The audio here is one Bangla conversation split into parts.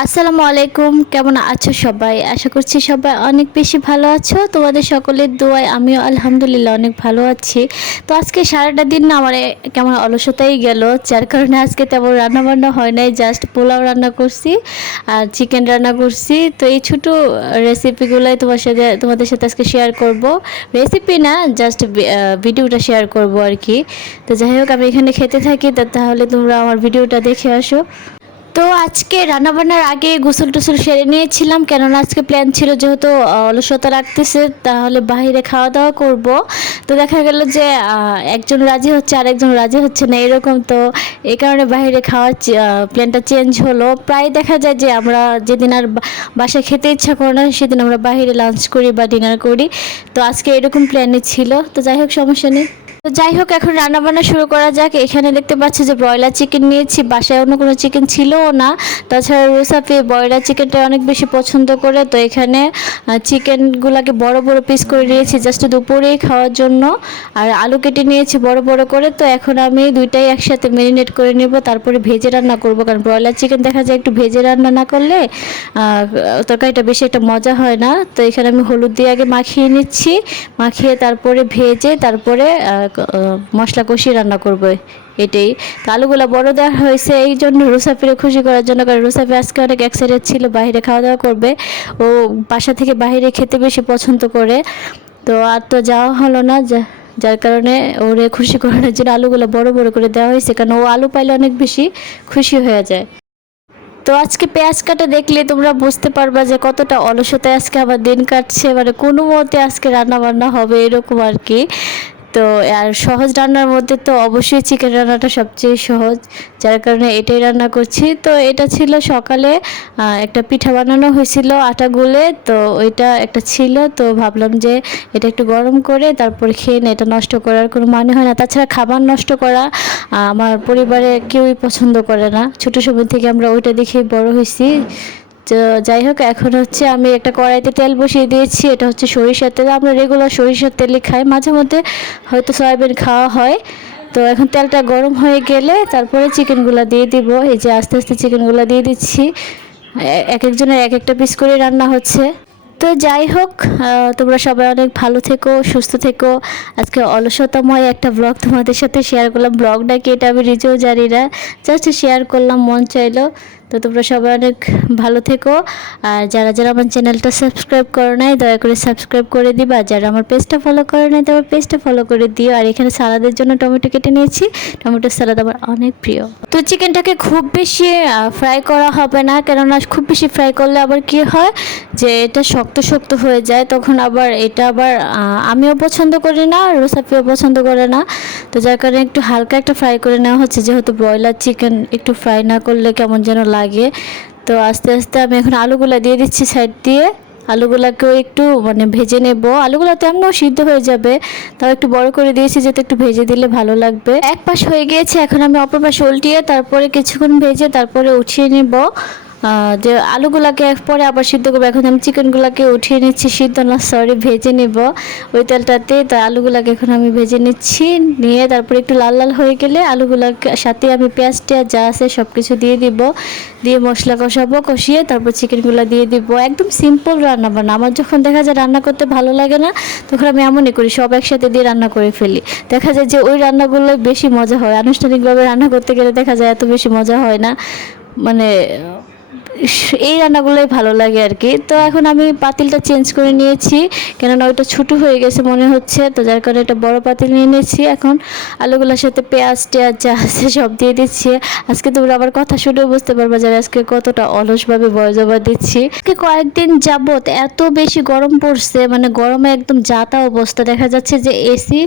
আসসালামু আলাইকুম, কেমন আছো সবাই? আশা করছি সবাই অনেক বেশি ভালো আছো। তোমাদের সকলের দোয়ায় আমিও আলহামদুলিল্লাহ অনেক ভালো আছি। তো আজকে সারাটা দিন না আমার কেমন অলসতাই গেল, যার কারণে আজকে তেমন রান্না বান্না হয় নাই জাস্ট পোলাও রান্না করছি আর চিকেন রান্না করছি। তো এই ছোটো রেসিপিগুলোই তোমার সাথে, তোমাদের সাথে আজকে শেয়ার করব। রেসিপি না জাস্ট ভিডিওটা শেয়ার করব আর কি। তো যাই হোক, আমি এখানে খেতে থাকি তাহলে তোমরা আমার ভিডিওটা দেখে আসো। তো আজকে রান্নাবান্নার আগে গোসল টুসল সেরে নিয়েছিলাম, কেননা আজকে প্ল্যান ছিল যেহেতু অলসতা রাখতেছে, তাহলে বাইরে খাওয়া দাওয়া করব। তো দেখা গেল যে একজন রাজি হচ্ছে আর একজন রাজি হচ্ছে না, এরকম তো এই কারণে বাইরে খাওয়ার প্ল্যানটা চেঞ্জ হলো। প্রায় দেখা যায় যে, আমরা যেদিন আর বাসায় খেতে ইচ্ছা করে না, সেদিন আমরা বাইরে লাঞ্চ করি বা ডিনার করি। তো আজকে এরকম প্ল্যানই ছিল। তো যাই হোক, সমস্যা নেই। তো যাই হোক, এখন রান্না বান্না শুরু করা যাক। এখানে দেখতে পাচ্ছি যে ব্রয়লার চিকেন নিয়েছি, বাসায় অন্য কোনো চিকেন ছিলও না। তাছাড়া রোসাফি ব্রয়লার চিকেনটা অনেক বেশি পছন্দ করে, তো এখানে চিকেনগুলোকে বড় বড় পিস করে নিয়েছি জাস্ট দুপুরেই খাওয়ার জন্য। আর আলু কেটে নিয়েছি বড় বড় করে, তো এখন আমি দুইটাই একসাথে ম্যারিনেট করে নেব। তারপরে ভেজে রান্না করব, কারণ ব্রয়লার চিকেন দেখা যায় একটু ভেজে রান্না না করলে তরকারিটা বেশি একটা মজা হয় না। তো এখানে আমি হলুদ দিয়ে আগে মাখিয়ে নিচ্ছি। মাখিয়ে তারপরে ভেজে, তারপরে মশলা কষিয়ে রান্না করব এটাই। তো আলুগুলো বড় দেওয়া হয়েছে, এই জন্য রুসাফিরে খুশি করার জন্য, কারণ রুসাফি আজকে অনেক এক্সাইটেড ছিল, বাইরে খাওয়া দাওয়া করবে। ও বাসা থেকে বাইরে খেতে বেশি পছন্দ করে। তো আর তো যাওয়া হলো না যার কারণে ওরে খুশি করানোর জন্য আলুগুলো বড় বড় করে দেওয়া হয়েছে, কারণ ও আলু পাইলে অনেক বেশি খুশি হয়ে যায়। তো আজকে পেঁয়াজ কাটা দেখলে তোমরা বুঝতে পারবা যে কতটা অলসতায় আজকে আমার দিন কাটছে মানে কোনো মতে আজকে রান্না বান্না হবে এরকম আর কি। তো, আর সহজ রান্নার মধ্যে তো অবশ্যই চিকেন রান্নাটা সবচেয়ে সহজ, যার কারণে এটাই রান্না করছি। তো, এটা ছিল সকালে একটা পিঠা বানানো হয়েছিল আটা গুলে, তো ওইটা একটা ছিল, তো ভাবলাম যে এটা একটু গরম করে তারপরে খেয়ে না, এটা নষ্ট করার কোনো মানে হয় না। তাছাড়া খাবার নষ্ট করা আমার পরিবারে কেউই পছন্দ করে না। ছোটো সময় থেকে আমরা ওইটা দেখেই বড় হয়েছি। তো যাই হোক, এখন হচ্ছে আমি একটা কড়াইতে তেল বসিয়ে দিয়েছি। এটা হচ্ছে সরিষার তেল। আমরা রেগুলার সরিষার তেলই খাই। মাঝে মধ্যে হয়তো সয়াবিন খাওয়া হয়। তো এখন তেলটা গরম হয়ে গেলে তারপরে চিকেনগুলো দিয়ে দিব। এই যে আস্তে আস্তে চিকেনগুলো দিয়ে দিচ্ছি। এক একজনের এক একটা পিস করে রান্না হচ্ছে। তো যাই হোক তোমরা সবাই অনেক ভালো থেকো, সুস্থ থেকো। আজকে অলসতাময় একটা ব্লগ তোমাদের সাথে শেয়ার করলাম। ব্লগটা কি এটা আমি নিজেও জানি না। জাস্ট শেয়ার করলাম, মন চাইলো। তো তোমরা সবাই অনেক ভালো থেকো। আর যারা যারা আমার চ্যানেলটা সাবস্ক্রাইব করো নাই, দয়া করে সাবস্ক্রাইব করে দিবা। যারা আমার পেজটা ফলো করে নাই তোমার পেজটা ফলো করে দিও। আর এখানে সালাদের জন্য টমেটো কেটে নিয়েছি। টমেটো সালাদ আমার অনেক প্রিয়। তো চিকেনটাকে খুব বেশি ফ্রাই করা হবে না। কেননা খুব বেশি ফ্রাই করলে আবার কি হয়? যে এটা শক্ত শক্ত হয়ে যায়। তখন আবার এটা আবার আমিও পছন্দ করি না রোসাফিও পছন্দ করে না। তো যার কারণে একটু হালকা একটা ফ্রাই করে নেওয়া হচ্ছে। যেহেতু ব্রয়লার চিকেন একটু ফ্রাই না করলে কেমন যেন লাগে তো আস্তে আস্তে আমি এখন আলুগুলো দিয়ে দিচ্ছি সাইড দিয়ে। আলুগুলাকেও একটু মানে ভেজে নেব। আলুগুলা তো এমনও সিদ্ধ হয়ে যাবে। তাও একটু বড় করে দিয়েছি যাতে একটু ভেজে দিলে ভালো লাগবে। এক পাশ হয়ে গিয়েছে, এখন আমি অপর পাশ উল্টিয়ে তারপরে কিছুক্ষণ ভেজে তারপরে উঠিয়ে নেব। যে আলুগুলাকে পরে আবার সিদ্ধ করব। এখন আমি চিকেনগুলোকে উঠিয়ে নিচ্ছি সিদ্ধ না সরি ভেজে নেব। ওই তেলটাতে তো আলুগুলাকে এখন আমি ভেজে নিচ্ছি, নিয়ে তারপরে একটু লাল লাল হয়ে গেলে আলুগুলাকে সাথে আমি পেঁয়াজ টেয়াজ যা আছে সব কিছু দিয়ে দিব। দিয়ে মশলা কষাবো, কষিয়ে তারপর চিকেনগুলো দিয়ে দিব। একদম সিম্পল রান্না বান্না। আমার যখন দেখা যায় রান্না করতে ভালো লাগে না, তখন আমি এমনই করি, সব একসাথে দিয়ে রান্না করে ফেলি। দেখা যায় যে ওই রান্নাগুলো বেশি মজা হয়। আনুষ্ঠানিকভাবে রান্না করতে গেলে দেখা যায় এত বেশি মজা হয় না। মানে এই রান্নাগুলোই ভালো লাগে আর কি তো এখন আমি পাতিলটা চেঞ্জ করে নিয়েছি, কেননা ওইটা ছোটো হয়ে গেছে মনে হচ্ছে, তো যার কারণে একটা বড় পাতিল নিয়ে নিয়েছি। এখন আলুগুলোর সাথে পেঁয়াজ, টেয়াজ যা আছে সব দিয়ে দিচ্ছি। আজকে তোমরা আবার কথা শুনেও বুঝতে পারবে যে আজকে কতটা অলসভাবে বয়জবা দিচ্ছি। আজকে কয়েকদিন যাবত এত বেশি গরম পড়ছে মানে গরমে একদম যাতা অবস্থা। দেখা যাচ্ছে যে এসি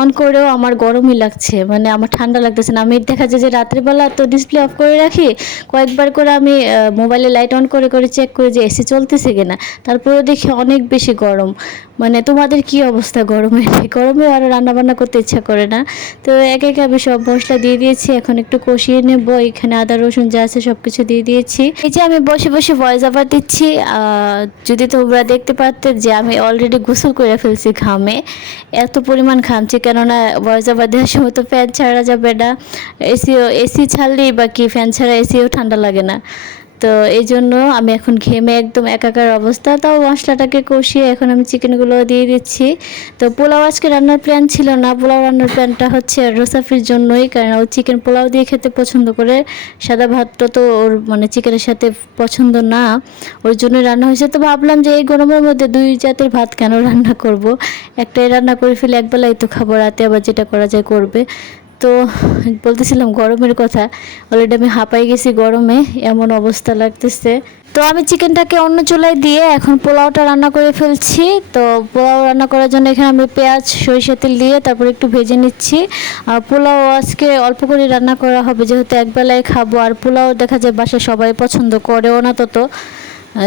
অন করেও আমার গরমই লাগছে মানে আমার ঠান্ডা লাগতেছে না। আমি দেখা যায় যে রাত্রিবেলা তো ডিসপ্লে অফ করে রাখি, কয়েকবার করে আমি মোবাইলে লাইট অন করে করে চেক করি যে এসি চলতেছে কিনা, তারপরেও দেখি অনেক বেশি গরম। মানে তোমাদের কি অবস্থা গরমে? গরমে আর রান্না বান্না করতে ইচ্ছা করে না। তো এক এক আমি সব মশলা দিয়ে দিয়েছি, এখন একটু কষিয়ে নেব, এখানে আদা, রসুন যা আছে সব কিছু দিয়ে দিয়েছি। এই যে আমি বসে বসে ভয়েস আবার দিচ্ছি যদি তোমরা দেখতে পারতে যে আমি অলরেডি গোসল করে ফেলছি ঘামে, এত পরিমাণ ঘামছি, কেননা ভয়েস আবার দেওয়ার সময় তো ফ্যান ছাড়া যাবে না। এসিও, এসি ছাড়লেই বা কি ফ্যান ছাড়া এসিও ঠান্ডা লাগে না। তো এই জন্য আমি এখন ঘেমে একদম একাকার অবস্থা। তাও মশলাটাকে কষিয়ে এখন আমি চিকেনগুলো দিয়ে দিচ্ছি। তো পোলাও আজকে রান্নার প্ল্যান ছিল না। পোলাও রান্নার প্ল্যানটা হচ্ছে রোসাফির জন্যই, কারণ ও চিকেন পোলাও দিয়ে খেতে পছন্দ করে। সাদা ভাতটা তো ওর মানে চিকেনের সাথে পছন্দ না। ওর জন্য রান্না হয়েছে। তো ভাবলাম যে এই গরমের মধ্যে দুই জাতের ভাত কেন রান্না করব? একটাই রান্না করে ফেলে, একবেলাই তো খাব, রাতে আবার যেটা করা যায় করবে। তো বলতেছিলাম গরমের কথা। অলরেডি আমি হাঁপাই গেছি গরমে, এমন অবস্থা লাগতেছে। তো আমি চিকেনটাকে অন্য চুলায় দিয়ে এখন পোলাওটা রান্না করে ফেলছি। তো পোলাও রান্না করার জন্য এখানে আমি পেঁয়াজ, সরিষা তেল দিয়ে তারপর একটু ভেজে নিচ্ছি। আর পোলাও আজকে অল্প করে রান্না করা হবে, যেহেতু একবেলায় খাব। আর পোলাও দেখা যায় বাসায় সবাই পছন্দ করেও না তত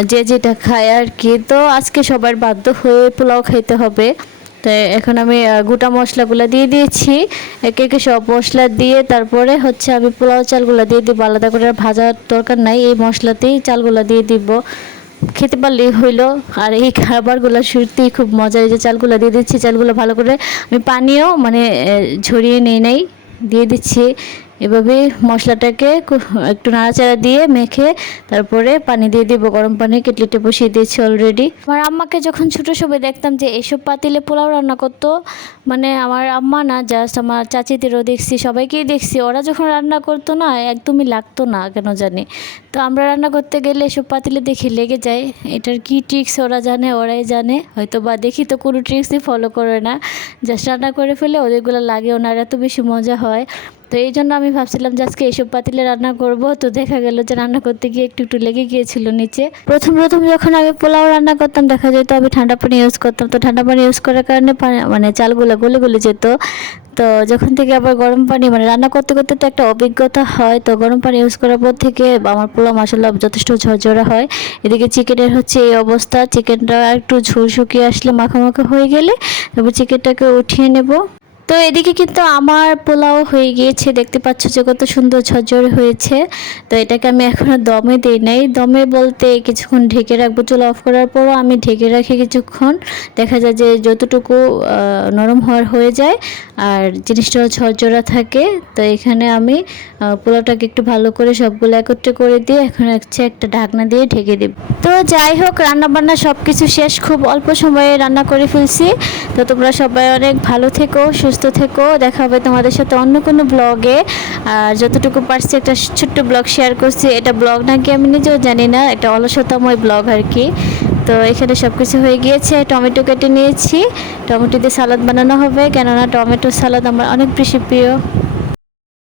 যে যেটা খায় আর কি। তো আজকে সবার বাধ্য হয়ে পোলাও খাইতে হবে। তো এখন আমি গোটা মশলাগুলো দিয়ে দিয়েছি। একে একে সব মশলা দিয়ে তারপরে হচ্ছে আমি পোলাও চালগুলো দিয়ে দিব। আলাদা করে ভাজার দরকার নাই। এই মশলাতেই চালগুলো দিয়ে দিব। খেতে পারলেই হইল। আর এই খাবারগুলো সত্যিই খুব মজার। যে চালগুলো দিয়ে দিচ্ছি, চালগুলো ভালো করে আমি পানিও মানে ঝরিয়ে নিয়ে নেই। দিয়ে দিচ্ছি। এভাবে মশলাটাকে একটু নাড়াচাড়া দিয়ে মেখে তারপরে পানি দিয়ে দিব, গরম পানি কেটলিতে বসিয়ে দিয়েছি অলরেডি আমার আম্মাকে যখন ছোটো সময় দেখতাম যে এসব পাতিলে পোলাও রান্না করতো মানে আমার আম্মা না জাস্ট আমার চাচিদেরও দেখছি, সবাইকেই দেখছি, ওরা যখন রান্না করতো না, একদমই লাগতো না, কেন জানি। তো আমরা রান্না করতে গেলে এসব পাতিলে দেখি লেগে যায়, এটার কি ট্রিক্স ওরা জানে, ওরাই জানে হয়তো বা দেখি তো কোনো ট্রিক্সই ফলো করে না। জাস্ট রান্না করে ফেলে, ওদেরগুলো লাগে ওনার এত বেশি মজা হয়। তো এই জন্য আমি ভাবছিলাম যে আজকে এইসব পাতিলে রান্না করব। তো দেখা গেল যে রান্না করতে গিয়ে একটু একটু লেগে গিয়েছিল নিচে। প্রথম প্রথম যখন আমি পোলাও রান্না করতাম, দেখা যেত আমি ঠান্ডা পানি ইউজ করতাম। তো ঠান্ডা পানি ইউজ করার কারণে মানে চালগুলো গলে গলে যেত। তো যখন থেকে আবার গরম পানি মানে রান্না করতে করতে তো একটা অভিজ্ঞতা হয়। তো গরম পানি ইউজ করার পর থেকে আমার পোলাও মশলা যথেষ্ট ঝরঝরা হয়। এদিকে চিকেনের হচ্ছে এই অবস্থা। চিকেনটা একটু ঝোল শুকিয়ে আসলে মাখা মাখা হয়ে গেলে, তারপর চিকেনটাকে উঠিয়ে নেব। তো এদিকে কিন্তু আমার পোলাও হয়ে গিয়েছে, দেখতে পাচ্ছ যে কত সুন্দর ঝরঝরে হয়েছে। তো এটাকে আমি এখনও দমে দিই নাই। দমে বলতে কিছুক্ষণ ঢেকে রাখব চুল অফ করার পরও আমি ঢেকে রাখি কিছুক্ষণ। দেখা যায় যে যতটুকু নরম হওয়ার হয়ে যায় আর জিনিসটাও ঝরঝরা থাকে। তো এখানে আমি পোলাওটাকে একটু ভালো করে সবগুলো একত্রে করে দিয়ে এখন হচ্ছে একটা ঢাকনা দিয়ে ঢেকে দিব। তো যাই হোক রান্না বান্না সব কিছু শেষ। খুব অল্প সময়ে রান্না করে ফেলছি। তো তোমরা সবাই অনেক ভালো থেকো সুস্থ থেকো। দেখা হবে তোমাদের সাথে অন্য কোনো ব্লগে আর যতটুকু পারছি একটা ছোট্ট ব্লগ শেয়ার করছি। এটা ব্লগ নাকি আমি নিজেও জানি না, এটা অলসতাময় ব্লগ আর কি। তো এখানে সব কিছু হয়ে গিয়েছে, টমেটো কেটে নিয়েছি। টমেটো দিয়ে সালাদ বানানো হবে, কেননা টমেটো সালাদ আমার অনেক বেশি প্রিয়।